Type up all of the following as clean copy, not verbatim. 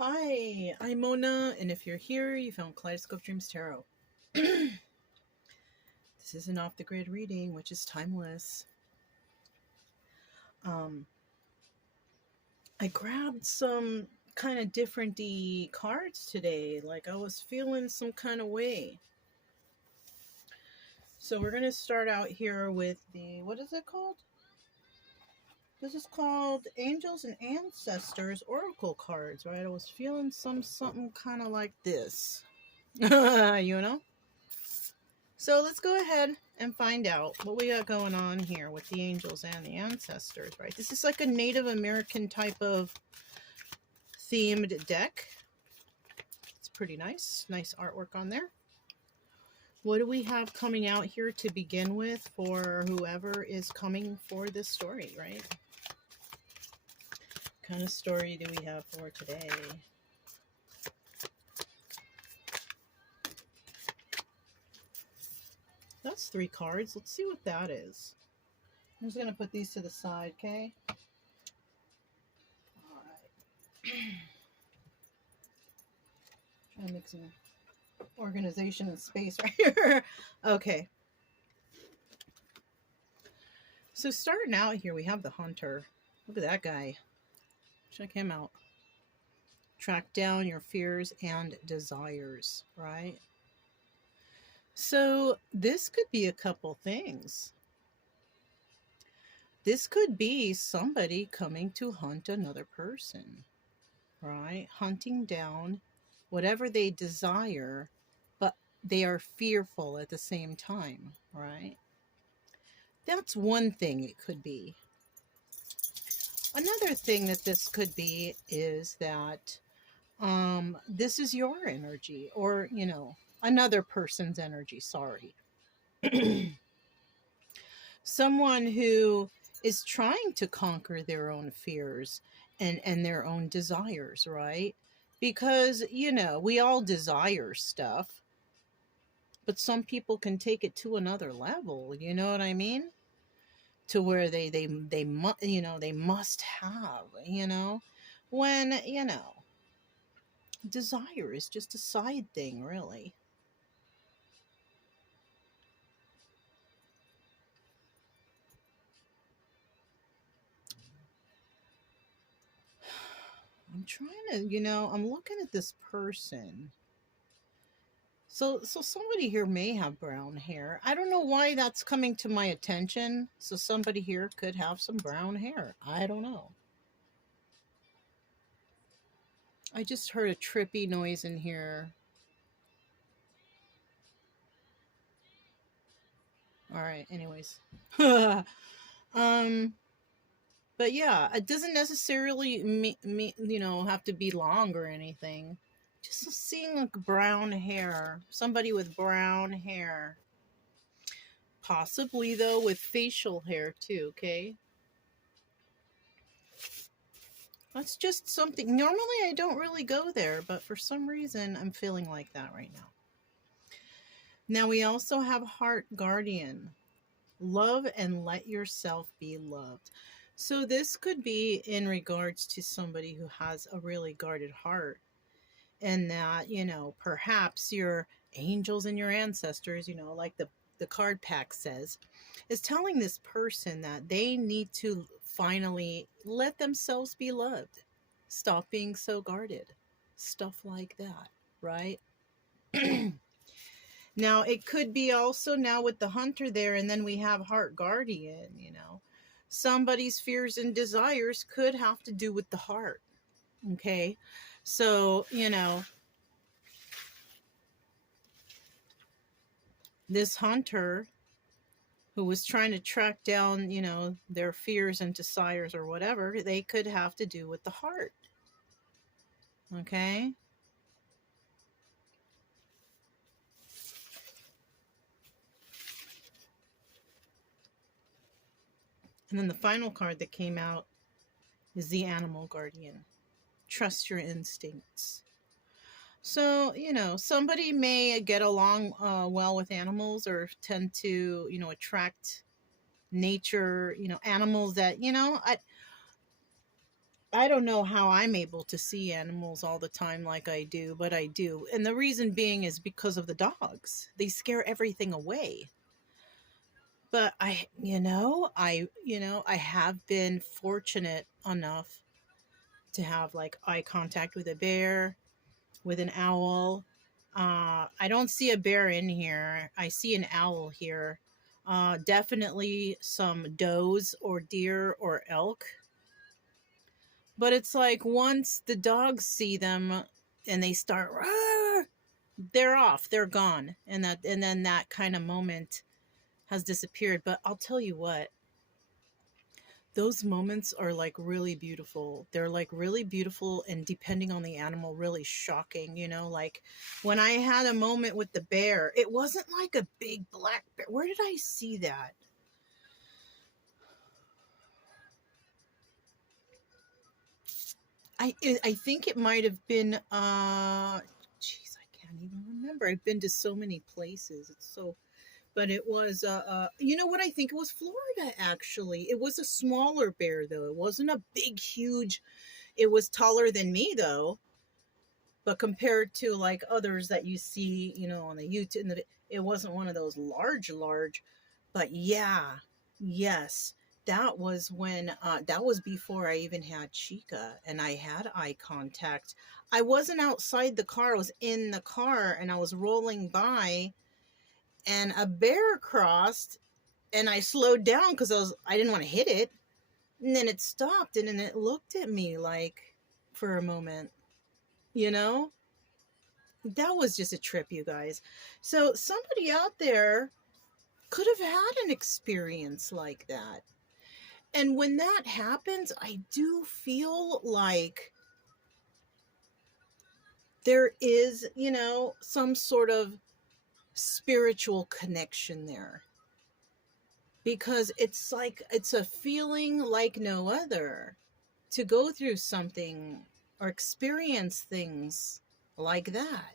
Hi, I'm Mona, and if you're here, you found Kaleidoscope Dreams Tarot. This is an off-the-grid reading, which is timeless. Um, I grabbed some kind of different cards today, like I was feeling some kind of way. So we're going to start out here with what is it called? This is called Angels and Ancestors Oracle cards, right? I was feeling something kind of like this, you know? So let's go ahead and find out what we got going on here with the angels and the ancestors, right? This is like a Native American type of themed deck. It's pretty nice. Nice artwork on there. What do we have coming out here to begin with for whoever is coming for this story, right? What kind of story do we have for today? That's 3 cards. Let's see what that is. I'm just going to put these to the side, okay? All right. Trying to make some organization and space right here. Okay. So starting out here, we have the hunter. Look at that guy. Check him out. Track down your fears and desires, right? So this could be a couple things. This could be somebody coming to hunt another person, right? Hunting down whatever they desire, but they are fearful at the same time, right? That's one thing it could be. Another thing that this could be is that this is your energy, or, you know, another person's energy, sorry. Someone who is trying to conquer their own fears and their own desires, right? Because, you know, we all desire stuff, but some people can take it to another level, you know what I mean? To where they must have, you know, when, you know, desire is just a side thing, really. I'm trying to, you know, I'm looking at this person. So somebody here may have brown hair. I don't know why that's coming to my attention. So somebody here could have some brown hair. I don't know. I just heard a trippy noise in here. All right, anyways. But yeah, it doesn't necessarily you know, have to be long or anything. Just seeing like brown hair, somebody with brown hair. Possibly though with facial hair too, okay? That's just something. Normally I don't really go there, but for some reason I'm feeling like that right now. Now we also have Heart Guardian. Love and let yourself be loved. So this could be in regards to somebody who has a really guarded heart, and that, you know, perhaps your angels and your ancestors, you know, like the card pack says, is telling this person that they need to finally let themselves be loved. Stop being so guarded. Stuff like that, right? Now, it could be also now with the hunter there, and then we have Heart Guardian, you know. Somebody's fears and desires could have to do with the heart, okay? So, you know, this hunter who was trying to track down, you know, their fears and desires or whatever, they could have to do with the heart, okay? And then the final card that came out is the Animal Guardian. Trust your instincts. So, you know, somebody may get along well with animals, or tend to, you know, attract nature, you know, animals that, you know, I don't know how I'm able to see animals all the time like I do, but I do. And the reason being is because of the dogs. They scare everything away. But I have been fortunate enough to have like eye contact with a bear, with an owl. I don't see a bear in here. I see an owl here. Definitely some does or deer or elk. But it's like once the dogs see them and they start, "Roar," they're off, they're gone, and then that kind of moment has disappeared. But I'll tell you what, those moments are like really beautiful. They're like really beautiful, and depending on the animal, really shocking. Like when I had a moment with the bear, it wasn't like a big black bear. Where did I see that? I think it might have been jeez, I can't even remember. I've been to so many places. It's so but it was you know what, I think it was Florida actually. It was a smaller bear though. It wasn't a big huge. It was taller than me though, but compared to like others that you see, on the YouTube, it wasn't one of those large. But yeah, yes, that was before I even had Chica, and I had eye contact. I wasn't outside the car; I was in the car, and I was rolling by, and a bear crossed, and I slowed down because I didn't want to hit it, and then it stopped, and then it looked at me like for a moment, you know that was just a trip, you guys. So somebody out there could have had an experience like that. And when that happens, I do feel like there is, some sort of spiritual connection there. Because it's a feeling like no other to go through something or experience things like that.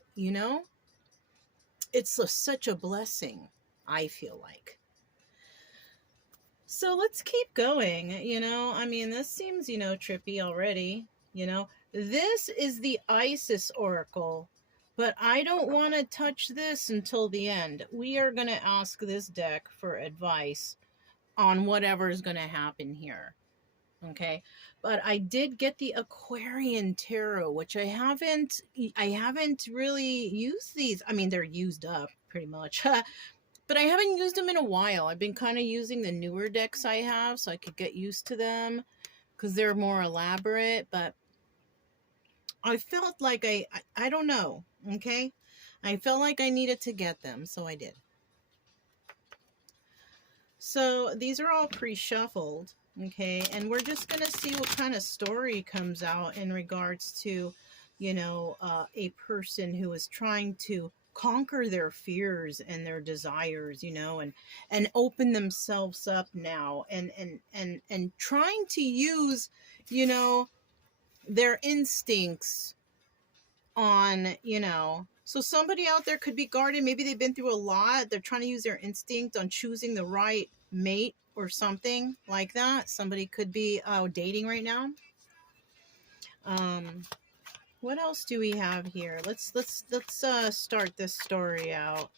It's such a blessing, I feel like. So let's keep going. I mean, this seems, trippy already. This is the Isis Oracle, but I don't want to touch this until the end. We are going to ask this deck for advice on whatever is going to happen here. Okay. But I did get the Aquarian Tarot, which I haven't really used these. I mean, they're used up pretty much. But I haven't used them in a while. I've been kind of using the newer decks I have so I could get used to them because they're more elaborate. But I felt like I don't know. Okay. I felt like I needed to get them, so I did. So these are all pre-shuffled. Okay. And we're just going to see what kind of story comes out in regards to, a person who is trying to conquer their fears and their desires, and open themselves up now, and trying to use, their instincts on, so somebody out there could be guarded. Maybe they've been through a lot. They're trying to use their instinct on choosing the right mate or something like that. Somebody could be dating right now. What else do we have here? Let's start this story out.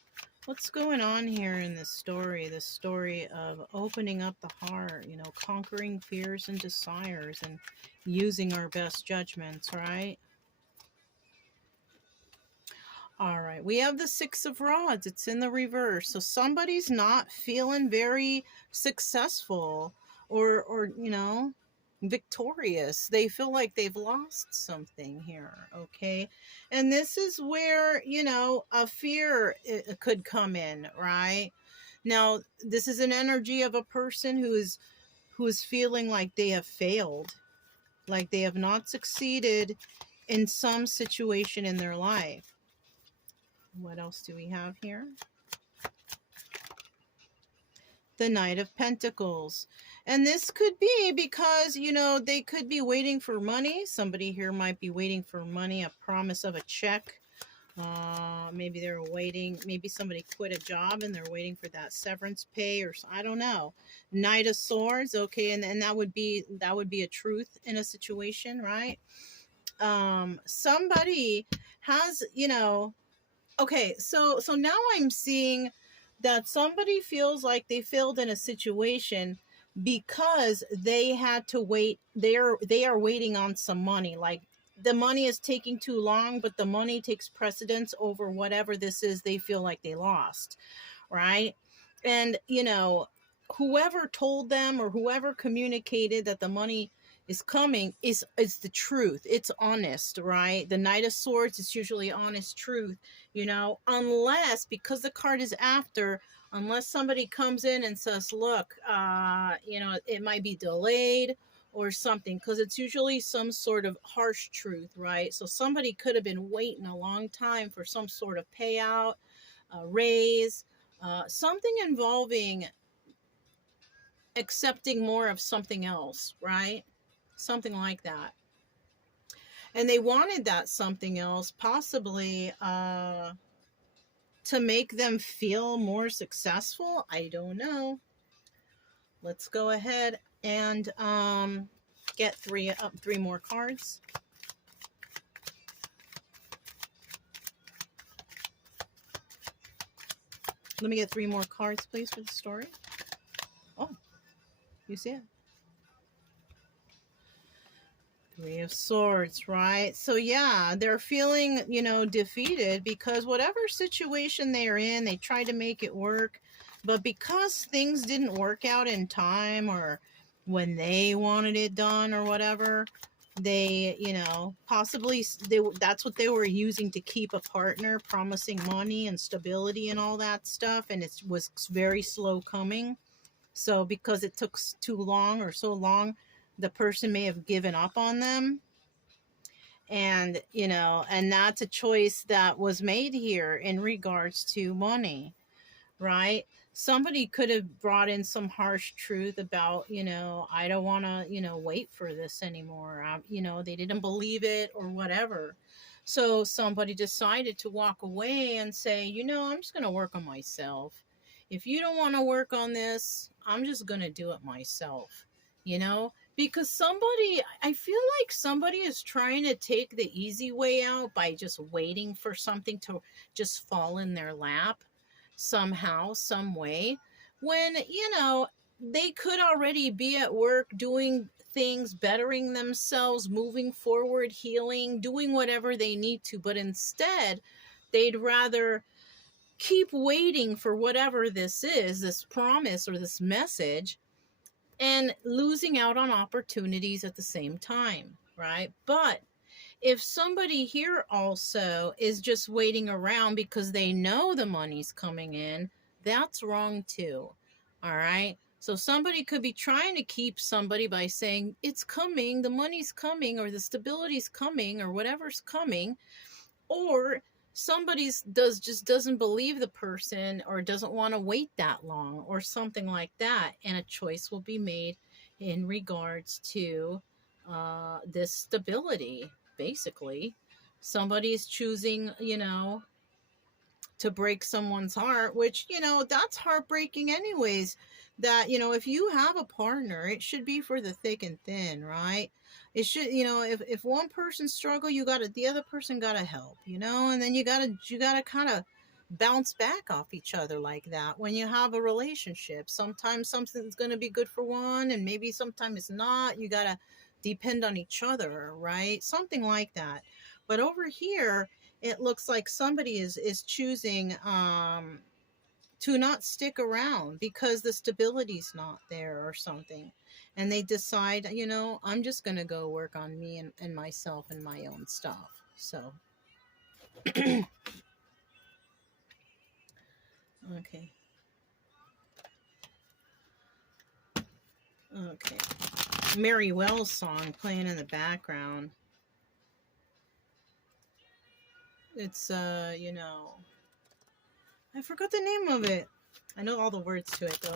What's going on here in this story? The story of opening up the heart, conquering fears and desires and using our best judgments, right? All right, we have the Six of Rods. It's in the reverse. So somebody's not feeling very successful or victorious. They feel like they've lost something here, okay? And this is where, a fear could come in, right? Now, this is an energy of a person who is feeling like they have failed, like they have not succeeded in some situation in their life. What else do we have here? The Knight of Pentacles. And this could be because, they could be waiting for money. Somebody here might be waiting for money, a promise of a check, Maybe they're waiting. Maybe somebody quit a job and they're waiting for that severance pay, or I don't know. Knight of Swords. Okay, and that would be a truth in a situation, right? Somebody has, okay, so now I'm seeing that somebody feels like they failed in a situation because they had to wait. They are waiting on some money. Like the money is taking too long, but the money takes precedence over whatever this is they feel like they lost, right? And whoever told them or whoever communicated that the money is coming is the truth. It's honest, right? The Knight of Swords is usually honest truth, unless, because the card is after, unless somebody comes in and says, look, it might be delayed or something, because it's usually some sort of harsh truth, right? So somebody could have been waiting a long time for some sort of payout, raise, something involving accepting more of something else, right? Something like that. And they wanted that something else possibly to make them feel more successful. I don't know. Let's go ahead and get three more cards. Let me get 3 more cards, please, for the story. Oh, you see it. 3 of Swords, right? So yeah, they're feeling, defeated because whatever situation they're in, they tried to make it work. But because things didn't work out in time or when they wanted it done or whatever, they, possibly that's what they were using to keep a partner, promising money and stability and all that stuff. And it was very slow coming. So because it took too long or so long, the person may have given up on them. And, and that's a choice that was made here in regards to money, right? Somebody could have brought in some harsh truth about, I don't want to, wait for this anymore. They didn't believe it or whatever. So somebody decided to walk away and say, I'm just going to work on myself. If you don't want to work on this, I'm just going to do it myself, because I feel like somebody is trying to take the easy way out by just waiting for something to just fall in their lap somehow, some way, when, they could already be at work doing things, bettering themselves, moving forward, healing, doing whatever they need to. But instead, they'd rather keep waiting for whatever this is, this promise or this message, and losing out on opportunities at the same time, right? But if somebody here also is just waiting around because they know the money's coming in, that's wrong too, all right? So somebody could be trying to keep somebody by saying, it's coming, the money's coming, or the stability's coming, or whatever's coming, or somebody just doesn't believe the person or doesn't want to wait that long or something like that, and a choice will be made in regards to this stability. Basically, somebody's choosing, to break someone's heart, which, that's heartbreaking anyways. That, if you have a partner, it should be for the thick and thin, right? It should, if one person struggle, the other person gotta help, and then you gotta kind of bounce back off each other like that. When you have a relationship, sometimes something's going to be good for one and maybe sometimes it's not. You gotta depend on each other, right? Something like that. But over here, it looks like somebody is choosing to not stick around because the stability's not there or something. And they decide, I'm just going to go work on me and myself and my own stuff. So, okay. Okay. Mary Wells song playing in the background. It's, I forgot the name of it. I know all the words to it, though.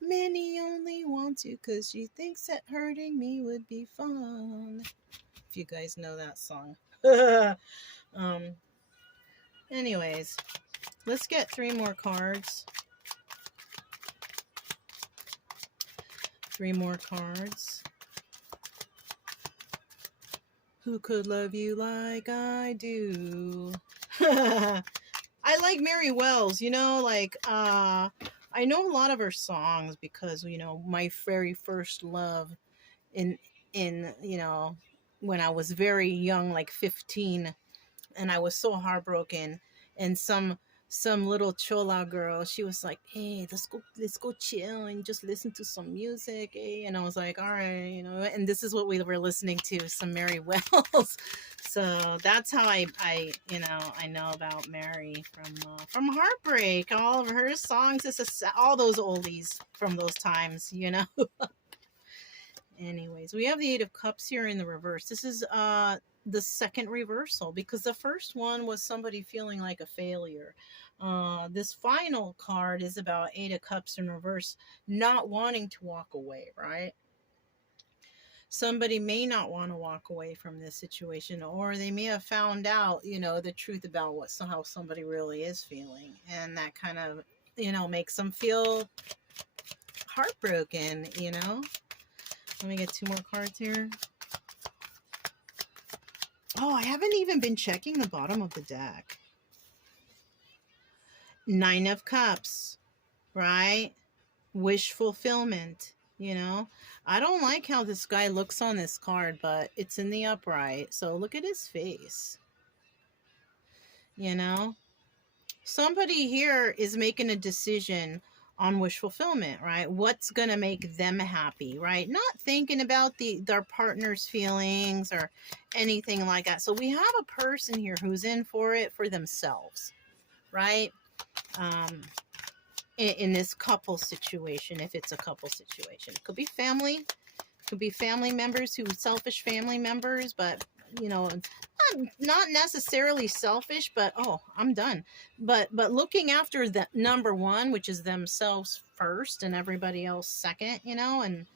Minnie only wants you because she thinks that hurting me would be fun. If you guys know that song. um, anyways, let's get 3 more cards. 3 more cards. Who could love you like I do? I like Mary Wells, you know, like, I know a lot of her songs because, you know, my very first love in, you know, when I was very young, like 15, and I was so heartbroken, and some little chola girl, she was like, hey, let's go chill and just listen to some music, eh? And I was like, all right, you know, and this is what we were listening to, some Mary Wells. So that's how I you know, I know about Mary from Heartbreak. All of her songs, all those oldies from those times, you know. Anyways, we have the 8 of Cups here in the reverse. This is the second reversal, because the first one was somebody feeling like a failure. This final card is about 8 of Cups in reverse, not wanting to walk away, right? Somebody may not want to walk away from this situation, or they may have found out, you know, the truth about how somebody really is feeling, and that kind of, you know, makes them feel heartbroken, you know. Let me get 2 more cards here. Oh, I haven't even been checking the bottom of the deck. 9 of Cups, right? Wish fulfillment, you know. I don't like how this guy looks on this card, but it's in the upright. So look at his face, you know. Somebody here is making a decision on wish fulfillment, right? What's going to make them happy, right? Not thinking about their partner's feelings or anything like that. So we have a person here who's in for it for themselves, right? In this couple situation, if it's a couple situation, it could be family, could be family members who selfish family members, but you know, not necessarily selfish, but oh, I'm done. But looking after the number one, which is themselves first and everybody else second, you know. And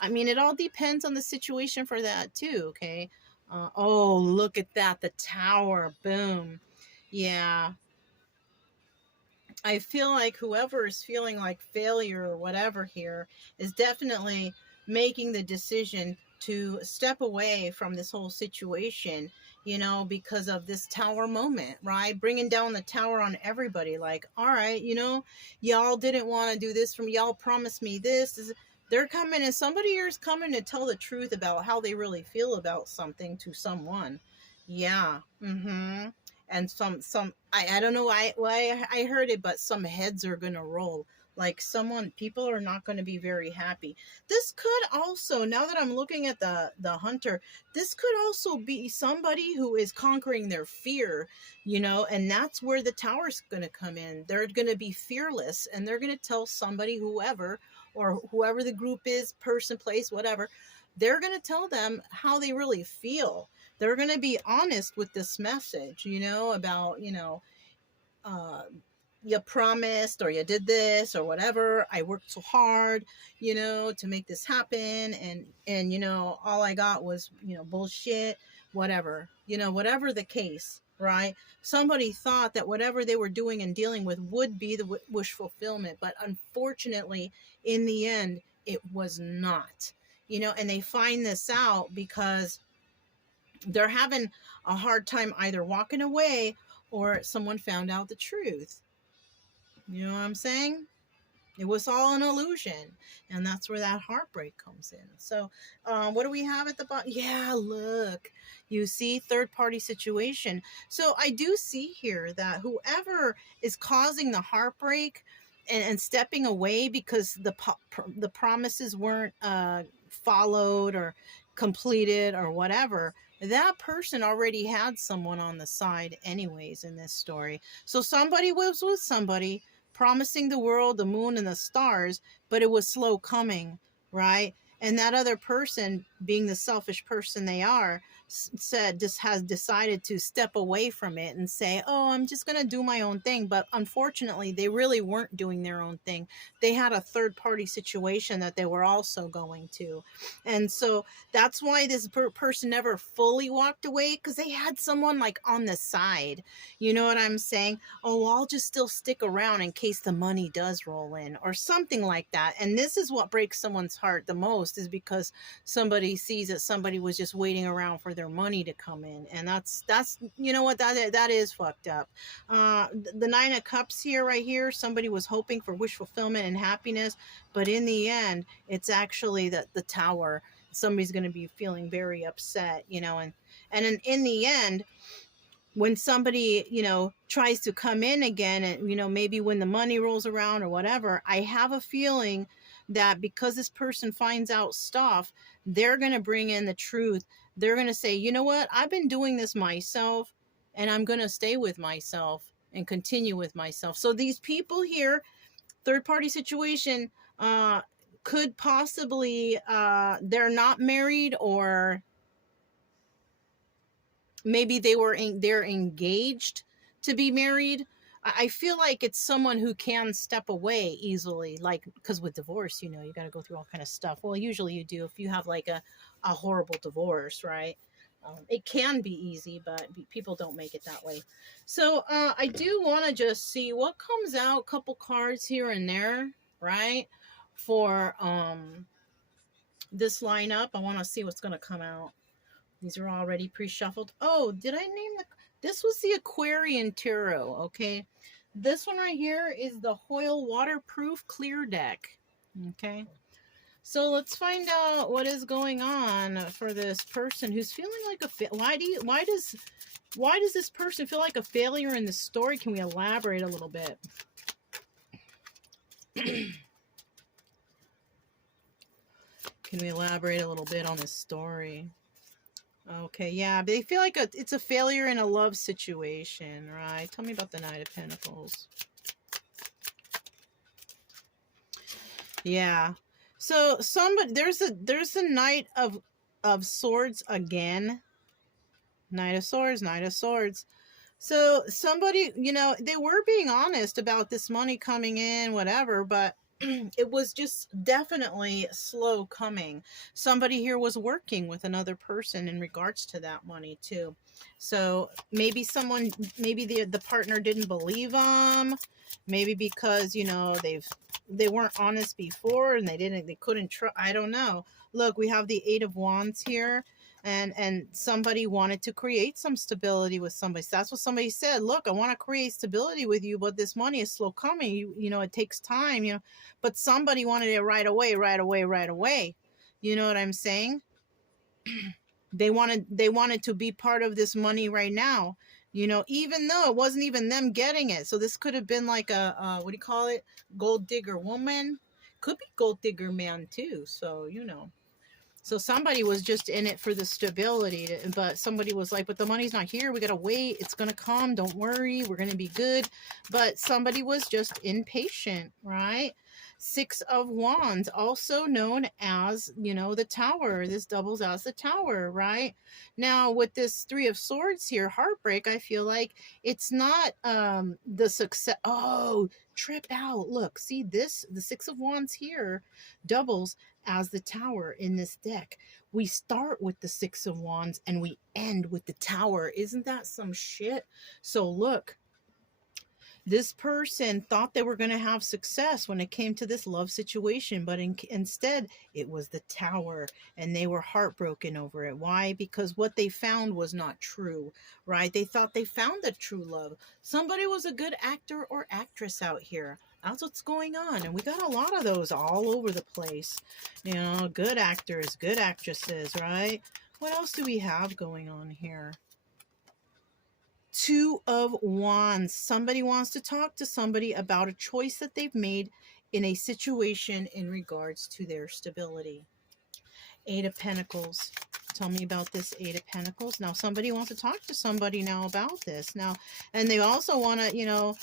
I mean, it all depends on the situation for that too. Okay. Oh, look at that, the Tower, boom. Yeah, I feel like whoever is feeling like failure or whatever here is definitely making the decision to step away from this whole situation, you know, because of this Tower moment, right? Bringing down the Tower on everybody. Like, all right, you know, y'all didn't want to do this from y'all promised me this. They're coming, and somebody here is coming to tell the truth about how they really feel about something to someone. Yeah. Mm-hmm. And I don't know why I heard it, but some heads are gonna roll. Like people are not going to be very happy. This could also, now that I'm looking at the hunter, this could also be somebody who is conquering their fear, you know, and that's where the Tower's going to come in. They're going to be fearless, and they're going to tell somebody, whoever, or whoever the group is, person, place, whatever, they're going to tell them how they really feel. They're going to be honest with this message, you know, about, you know, uh, you promised, or you did this, or whatever. I worked so hard, you know, to make this happen. And, you know, all I got was, you know, bullshit, whatever, you know, whatever the case, right? Somebody thought that whatever they were doing and dealing with would be the wish fulfillment. But unfortunately, in the end, it was not, you know, and they find this out because they're having a hard time either walking away, or someone found out the truth. You know what I'm saying? It was all an illusion. And that's where that heartbreak comes in. So what do we have at the bottom? Yeah, look. You see, third party situation. So I do see here that whoever is causing the heartbreak and stepping away because the promises weren't followed or completed or whatever, that person already had someone on the side anyways in this story. So somebody was with somebody promising the world, the moon, and the stars, but it was slow coming, right? And that other person, being the selfish person they are, has decided to step away from it and say, oh, I'm just going to do my own thing. But unfortunately, they really weren't doing their own thing. They had a third party situation that they were also going to. And so that's why this person never fully walked away, because they had someone like on the side. You know what I'm saying? Oh, well, I'll just still stick around in case the money does roll in or something like that. And this is what breaks someone's heart the most, is because somebody sees that somebody was just waiting around for their money to come in. And that's you know what, that is fucked up. The Nine of Cups here, right here, somebody was hoping for wish fulfillment and happiness, but in the end, it's actually the Tower. Somebody's going to be feeling very upset, you know, and in the end, when somebody, you know, tries to come in again, and, you know, maybe when the money rolls around or whatever, I have a feeling that because this person finds out stuff, they're going to bring in the truth. They're going to say, you know what, I've been doing this myself, and I'm going to stay with myself and continue with myself. So these people here, third party situation, could possibly, they're not married, or maybe they're engaged to be married. I feel like it's someone who can step away easily, like, because with divorce, you know, you got to go through all kind of stuff. Well, usually you do if you have like a horrible divorce, right? It can be easy, but people don't make it that way. So I do want to just see what comes out. Couple cards here and there, right? For this lineup, I want to see what's going to come out. These are already pre-shuffled. Oh, did I name this was the Aquarian Tarot, okay? This one right here is the Hoyle Waterproof Clear Deck, okay? So let's find out what is going on for this person who's feeling like a why does this person feel like a failure in the story? Can we elaborate a little bit? Can we elaborate a little bit on this story? Okay, yeah, they feel like it's a failure in a love situation, right? Tell me about the Knight of Pentacles. Yeah. So somebody, there's a Knight of Swords again. Knight of Swords, Knight of Swords. So somebody, you know, they were being honest about this money coming in, whatever, but it was just definitely slow coming. Somebody here was working with another person in regards to that money too. So maybe the partner didn't believe them. Maybe because, you know, they weren't honest before, and they couldn't try. I don't know. Look, we have the Eight of Wands here. And somebody wanted to create some stability with somebody. So that's what somebody said. Look, I want to create stability with you, but this money is slow coming. You know, it takes time, you know, but somebody wanted it right away. You know what I'm saying? They wanted to be part of this money right now, you know, even though it wasn't even them getting it. So this could have been like a what do you call it? Gold digger woman. Could be gold digger man too. So, you know. So somebody was just in it for the stability, but somebody was like, but the money's not here. We got to wait. It's going to come. Don't worry. We're going to be good. But somebody was just impatient, right? Six of Wands, also known as, you know, the Tower. This doubles as the Tower, right? Now, with this Three of Swords here, heartbreak, I feel like it's not the success. Oh, trip out. Look, see this? The Six of Wands here doubles as the Tower in this deck. We start with the Six of Wands and we end with the Tower. Isn't that some shit? So look, this person thought they were going to have success when it came to this love situation, but instead it was the Tower, and they were heartbroken over it. Why? Because what they found was not true, right? They thought they found the true love. Somebody was a good actor or actress out here. That's what's going on. And we got a lot of those all over the place. You know, good actors, good actresses, right? What else do we have going on here? Two of Wands. Somebody wants to talk to somebody about a choice that they've made in a situation in regards to their stability. Eight of Pentacles. Tell me about this Eight of Pentacles. Now, somebody wants to talk to somebody now about this. Now, and they also want to, you know,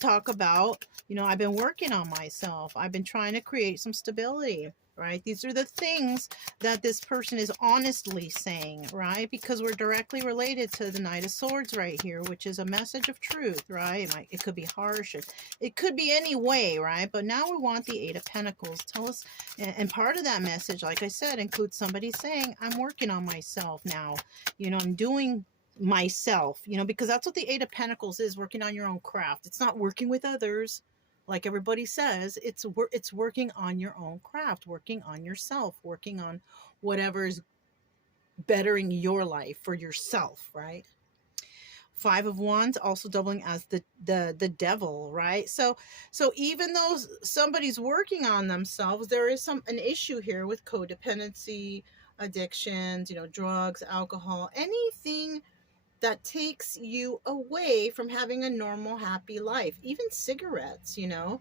talk about, you know, I've been working on myself. I've been trying to create some stability. right? These are the things that this person is honestly saying, right? Because we're directly related to the Knight of Swords right here, which is a message of truth, right? It could be harsh. It could be any way, right? But now we want the Eight of Pentacles. Tell us, and part of that message, like I said, includes somebody saying, I'm working on myself now. You know, I'm doing myself, you know, because that's what the Eight of Pentacles is, working on your own craft. It's not working with others. Like everybody says, it's working on your own craft, working on yourself, working on whatever is bettering your life for yourself, right? Five of Wands also doubling as the devil, right? So even though somebody's working on themselves, there is an issue here with codependency, addictions, you know, drugs, alcohol, anything that takes you away from having a normal, happy life. Even cigarettes, you know.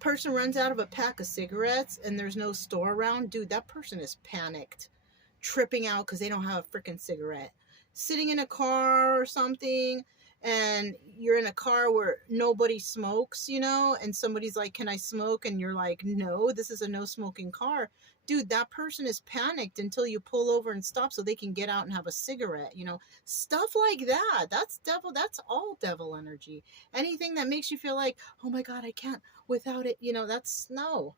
Person runs out of a pack of cigarettes and there's no store around. Dude, that person is panicked, tripping out because they don't have a freaking cigarette. Sitting in a car or something, and you're in a car where nobody smokes, you know, and somebody's like, can I smoke? And you're like, no, this is a no smoking car. Dude, that person is panicked until you pull over and stop so they can get out and have a cigarette, you know, stuff like that. That's devil. That's all devil energy. Anything that makes you feel like, oh my God, I can't without it, you know, that's no.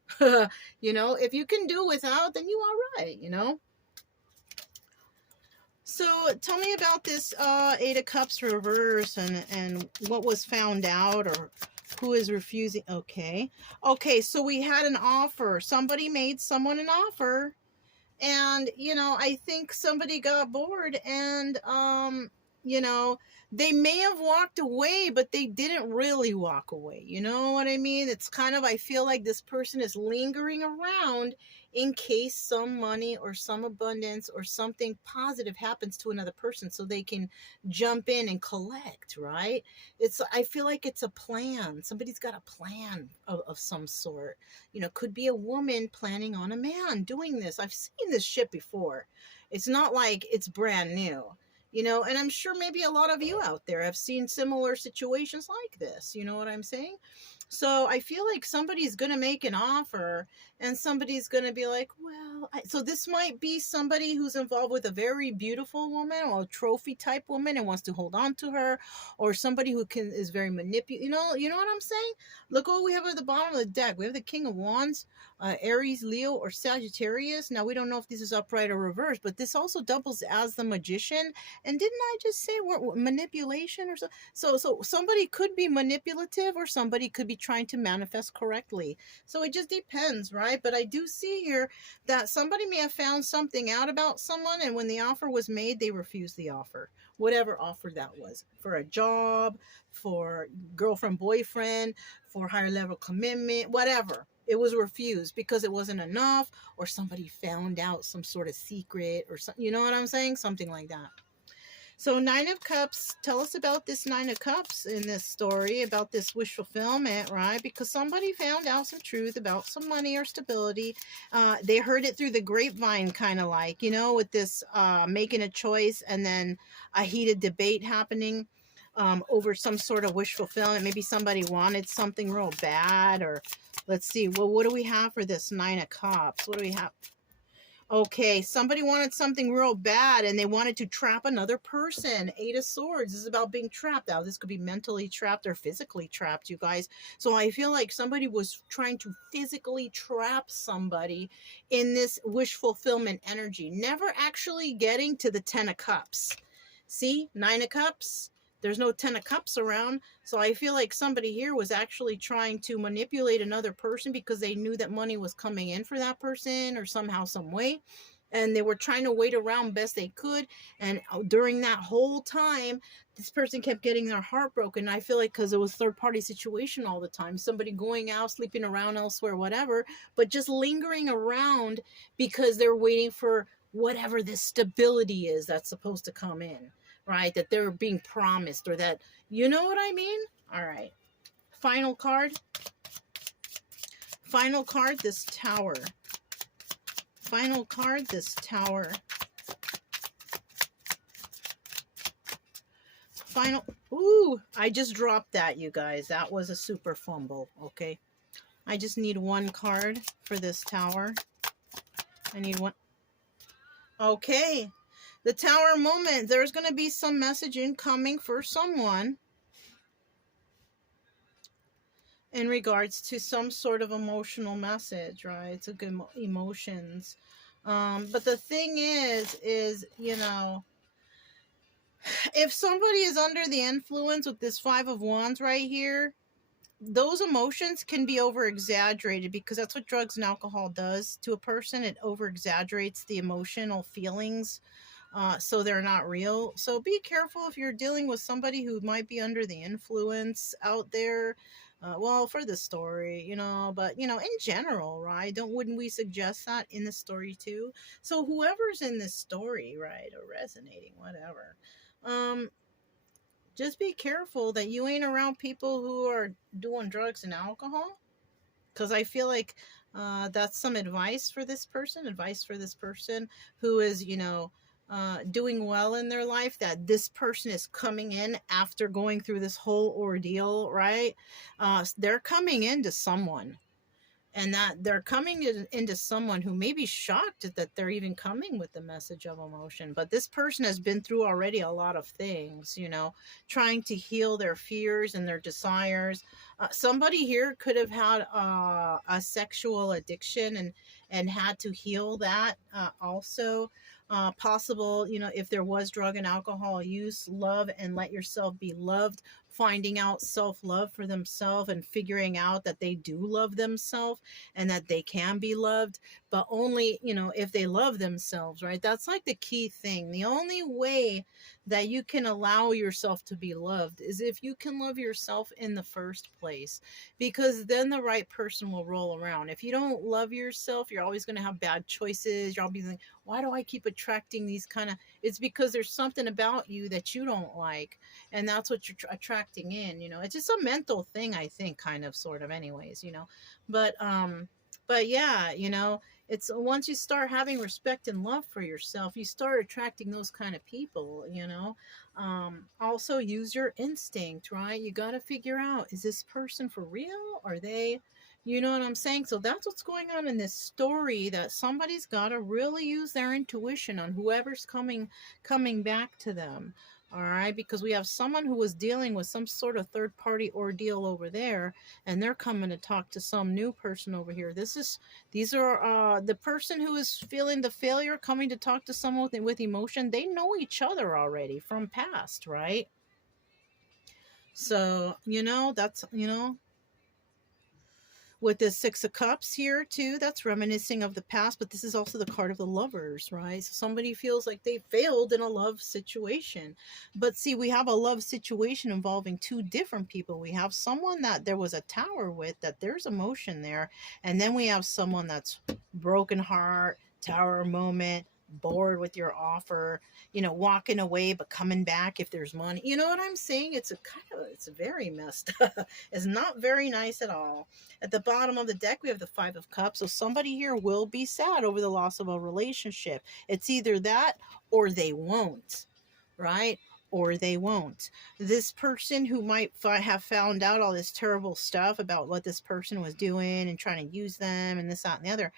You know, if you can do without, then you are right, you know. So tell me about this Eight of Cups reverse and what was found out, or who is refusing. Okay, so we had an offer. Somebody made someone an offer, and you know, I think somebody got bored, and you know, they may have walked away, but they didn't really walk away. You know what I mean? It's kind of, I feel like this person is lingering around in case some money or some abundance or something positive happens to another person so they can jump in and collect, right? I feel like it's a plan. Somebody's got a plan of some sort. You know, could be a woman planning on a man doing this. I've seen this shit before. It's not like it's brand new. You know, and I'm sure maybe a lot of you out there have seen similar situations like this. You know what I'm saying? So I feel like somebody's going to make an offer and somebody's going to be like, well, so this might be somebody who's involved with a very beautiful woman or a trophy type woman and wants to hold on to her, or somebody who is very manipulative. You know what I'm saying? Look what we have at the bottom of the deck. We have the King of Wands, Aries, Leo, or Sagittarius. Now, we don't know if this is upright or reversed, but this also doubles as the Magician. And didn't I just say manipulation or so? So somebody could be manipulative or somebody could be trying to manifest correctly. So it just depends, right? But I do see here that somebody may have found something out about someone, and when the offer was made, they refused the offer. Whatever offer that was, for a job, for girlfriend, boyfriend, for higher level commitment, whatever. It was refused because it wasn't enough, or somebody found out some sort of secret or something. You know what I'm saying? Something like that. So Nine of Cups, tell us about this Nine of Cups in this story, about this wish fulfillment, right? Because somebody found out some truth about some money or stability. They heard it through the grapevine, kind of like, you know, with this making a choice and then a heated debate happening over some sort of wish fulfillment. Maybe somebody wanted something real bad, or let's see, well, what do we have for this Nine of Cups? What do we have? Okay, somebody wanted something real bad and they wanted to trap another person. Eight of Swords. This is about being trapped. Now, this could be mentally trapped or physically trapped, you guys. So I feel like somebody was trying to physically trap somebody in this wish fulfillment energy, never actually getting to the Ten of Cups. See, Nine of Cups. There's no Ten of Cups around. So I feel like somebody here was actually trying to manipulate another person because they knew that money was coming in for that person or somehow, some way. And they were trying to wait around best they could. And during that whole time, this person kept getting their heart broken. I feel like because it was third-party situation all the time. Somebody going out, sleeping around elsewhere, whatever. But just lingering around because they're waiting for whatever this stability is that's supposed to come in. Right, that they're being promised, or that, you know what I mean? All right. Final card. Final card, this Tower. Final card, this Tower. Final. Ooh, I just dropped that, you guys. That was a super fumble, okay? I just need one card for this Tower. I need one. Okay. The Tower moment. There's going to be some message incoming for someone in regards to some sort of emotional message, right? It's a good emotions. But the thing is, you know, if somebody is under the influence with this Five of Wands right here, those emotions can be over exaggerated, because that's what drugs and alcohol does to a person. It over exaggerates the emotional feelings, so they're not real. So be careful if you're dealing with somebody who might be under the influence out there. Well, for the story, you know, but you know, in general, right? Wouldn't we suggest that in the story too? So whoever's in this story, right, or resonating, whatever, um, just be careful that you ain't around people who are doing drugs and alcohol, because I feel like that's some advice for this person. Advice for this person who is, you know, doing well in their life, that this person is coming in after going through this whole ordeal, right? They're coming into someone, and that they're coming into someone who may be shocked that they're even coming with the message of emotion. But this person has been through already a lot of things, you know, trying to heal their fears and their desires. Somebody here could have had a sexual addiction and had to heal that, also. Possible, you know, if there was drug and alcohol use, love and let yourself be loved, finding out self-love for themselves and figuring out that they do love themselves and that they can be loved, but only, you know, if they love themselves, right? That's like the key thing. The only way that you can allow yourself to be loved is if you can love yourself in the first place, because then the right person will roll around. If you don't love yourself, you're always going to have bad choices. You're always like, why do I keep attracting these kind of, it's because there's something about you that you don't like, and that's what you're attracting in, you know. It's just a mental thing, I think, kind of, sort of, anyways, you know. But yeah, you know, it's once you start having respect and love for yourself, you start attracting those kind of people, you know. Also use your instinct, right? You got to figure out, is this person for real? Are they, you know what I'm saying? So that's what's going on in this story, that somebody's got to really use their intuition on whoever's coming back to them. All right, because we have someone who was dealing with some sort of third party ordeal over there, and they're coming to talk to some new person over here. These are the person who is feeling the failure coming to talk to someone with emotion. They know each other already from past, right? So, you know, that's, you know, with the Six of Cups here too, that's reminiscing of the past, but this is also the card of the Lovers, right? So somebody feels like they failed in a love situation. But see, we have a love situation involving two different people. We have someone that there was a tower with, that there's emotion there, and then we have someone that's broken heart, tower moment, bored with your offer, you know, walking away but coming back if there's money. You know what I'm saying? It's a kind of, it's very messed up. It's not very nice at all. At the bottom of the deck, we have the Five of Cups. So somebody here will be sad over the loss of a relationship. It's either that or they won't, right? Or they won't. This person who might have found out all this terrible stuff about what this person was doing and trying to use them and this, that, and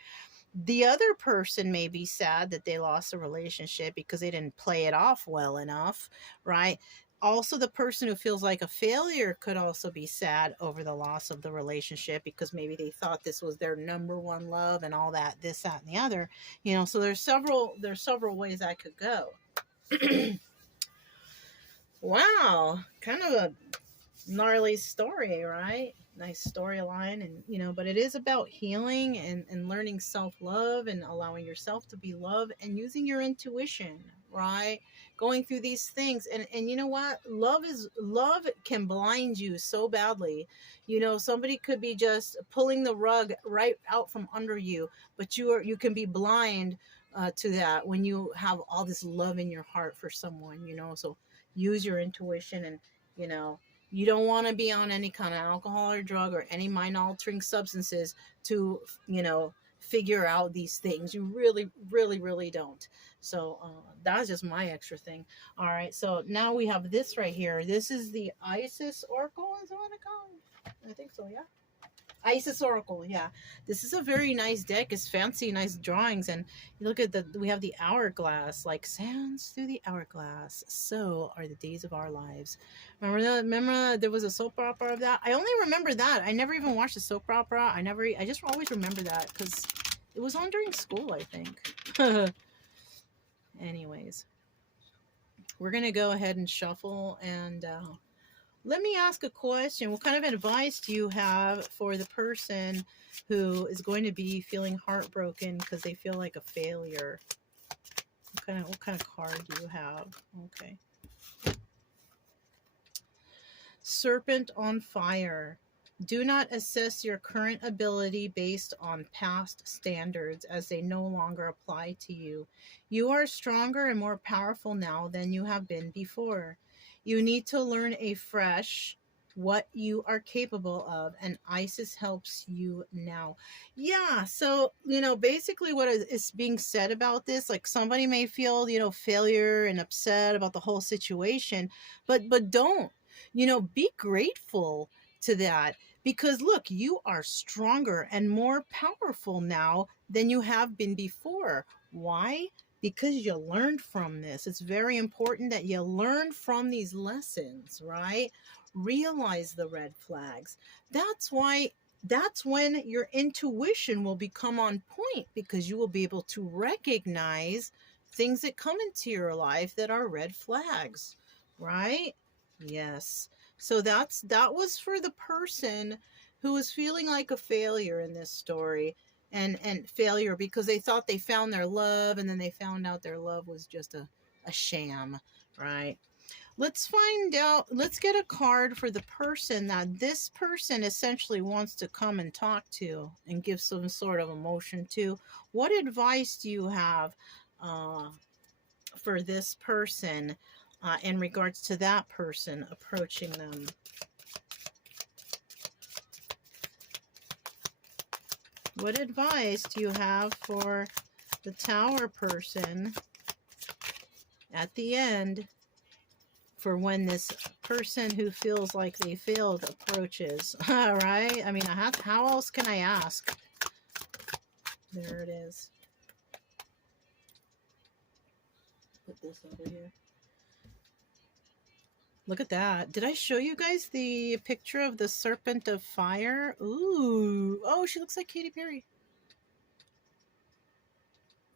the other person may be sad that they lost a relationship because they didn't play it off well enough, right? Also, the person who feels like a failure could also be sad over the loss of the relationship, because maybe they thought this was their number one love and all that, this, that, and the other, you know. So there's several ways I could go. Wow, kind of a gnarly story, right? Nice storyline, and you know, but it is about healing and learning self-love and allowing yourself to be loved and using your intuition, right? Going through these things, and you know what, love can blind you so badly. You know, somebody could be just pulling the rug right out from under you, but you can be blind to that when you have all this love in your heart for someone, you know. So use your intuition, and you know, you don't want to be on any kind of alcohol or drug or any mind altering substances to, you know, figure out these things. You really, really, really don't. So that's just my extra thing. All right. So now we have this right here. This is the Isis Oracle. Is that what I call it? I think so. Yeah. Isis Oracle, yeah. This is a very nice deck. It's fancy, nice drawings. And you look at we have the hourglass, like sands through the hourglass. So are the days of our lives. Remember that? Remember there was a soap opera of that? I only remember that. I never even watched a soap opera. I just always remember that because it was on during school, I think. Anyways, we're going to go ahead and shuffle and let me ask a question. What kind of advice do you have for the person who is going to be feeling heartbroken because they feel like a failure? What kind of card do you have? Okay. Serpent on fire. Do not assess your current ability based on past standards as they no longer apply to you. You are stronger and more powerful now than you have been before. You need to learn afresh what you are capable of, and Isis helps you now. Yeah, so, basically what is being said about this, like somebody may feel, failure and upset about the whole situation, but don't, be grateful to that. Because look, you are stronger and more powerful now than you have been before. Why? Because you learned from this. It's very important that you learn from these lessons, right? Realize the red flags. That's when your intuition will become on point, because you will be able to recognize things that come into your life that are red flags, right? Yes. So that was for the person who was feeling like a failure in this story, and failure because they thought they found their love, and then they found out their love was just a sham, right? Let's find out. Let's get a card for the person that this person essentially wants to come and talk to and give some sort of emotion to. What advice do you have for this person in regards to that person approaching them? What advice do you have for the Tower person at the end for when this person who feels like they failed approaches? All right. I mean, how else can I ask? There it is. Put this over here. Look at that. Did I show you guys the picture of the Serpent of Fire? Ooh. Oh, she looks like Katy Perry.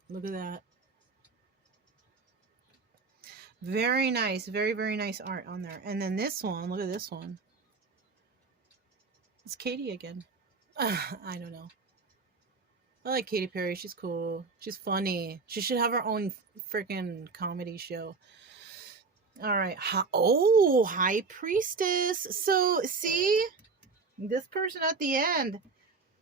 Look at that. Very nice. Very, very nice art on there. And then this one. Look at this one. It's Katy again. I don't know. I like Katy Perry. She's cool. She's funny. She should have her own freaking comedy show. All right. Oh, High Priestess. So, see? This person at the end.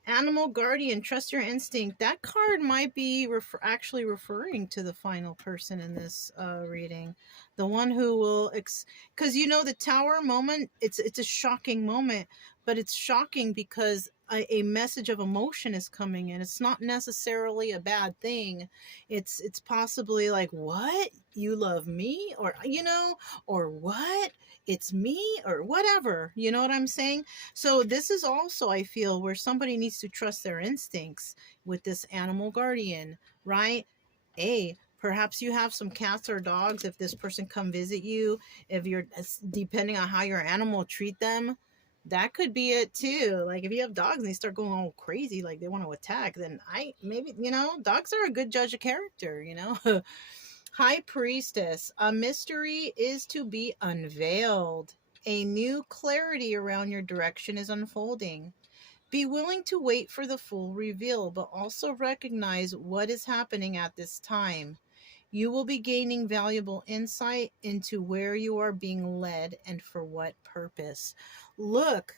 Animal Guardian, trust your instinct. That card might be actually referring to the final person in this reading. The one who will... Because, the Tower moment, it's a shocking moment. But it's shocking because a message of emotion is coming in. It's not necessarily a bad thing. It's possibly like, what? You love me? Or, or what? It's me? Or whatever. You know what I'm saying? So this is also, I feel, where somebody needs to trust their instincts with this animal guardian, right? Perhaps you have some cats or dogs. If this person come visit you, depending on how your animal treat them, that could be it too. Like if you have dogs and they start going all crazy, like they want to attack, then dogs are a good judge of character, High Priestess, a mystery is to be unveiled. A new clarity around your direction is unfolding. Be willing to wait for the full reveal, but also recognize what is happening at this time. You will be gaining valuable insight into where you are being led and for what purpose. Look,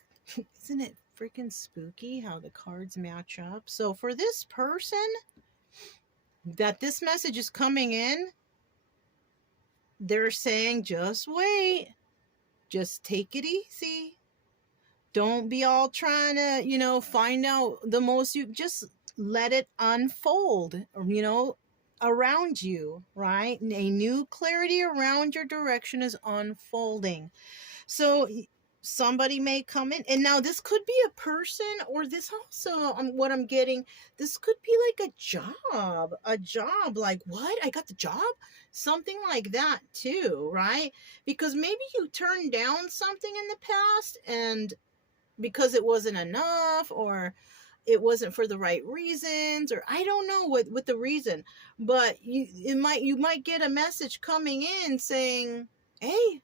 isn't it freaking spooky how the cards match up? So for this person that this message is coming in, they're saying, just wait. Just take it easy. Don't be all trying to, find out the most. You just let it unfold, around you, right? A new clarity around your direction is unfolding. So somebody may come in, and now this could be a person, or this also, what I'm getting, this could be like a job, like, what, I got the job, something like that too, right? Because maybe you turned down something in the past, and because it wasn't enough, or it wasn't for the right reasons, or I don't know what the reason, but you might get a message coming in saying, hey,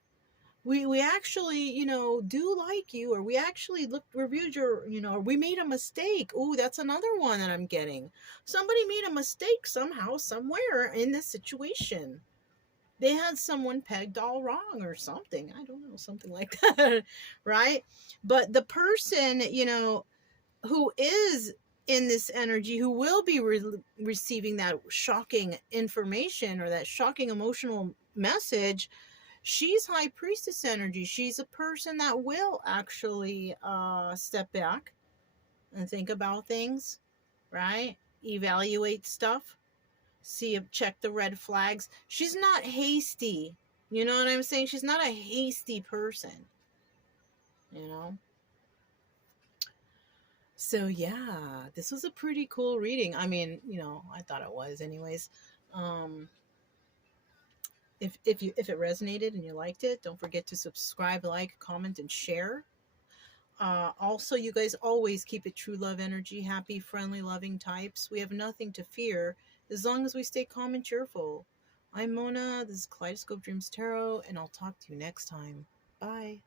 we actually, do like you, or we actually reviewed your, or we made a mistake. Oh, that's another one that I'm getting. Somebody made a mistake somehow, somewhere in this situation. They had someone pegged all wrong or something. I don't know, something like that, right? But the person, who is in this energy, who will be receiving that shocking information or that shocking emotional message, she's high priestess energy. She's a person that will actually step back and think about things, right? Evaluate stuff, check the red flags. She's not hasty. You know what I'm saying? She's not a hasty person, you know? So yeah, this was a pretty cool reading. I mean, I thought it was anyways. Um if it resonated and you liked it, don't forget to subscribe, like, comment, and share. Also, you guys always keep it true love energy, happy, friendly, loving types. We have nothing to fear as long as we stay calm and cheerful. I'm Mona. This is Kaleidoscope Dreams Tarot, and I'll talk to you next time. Bye.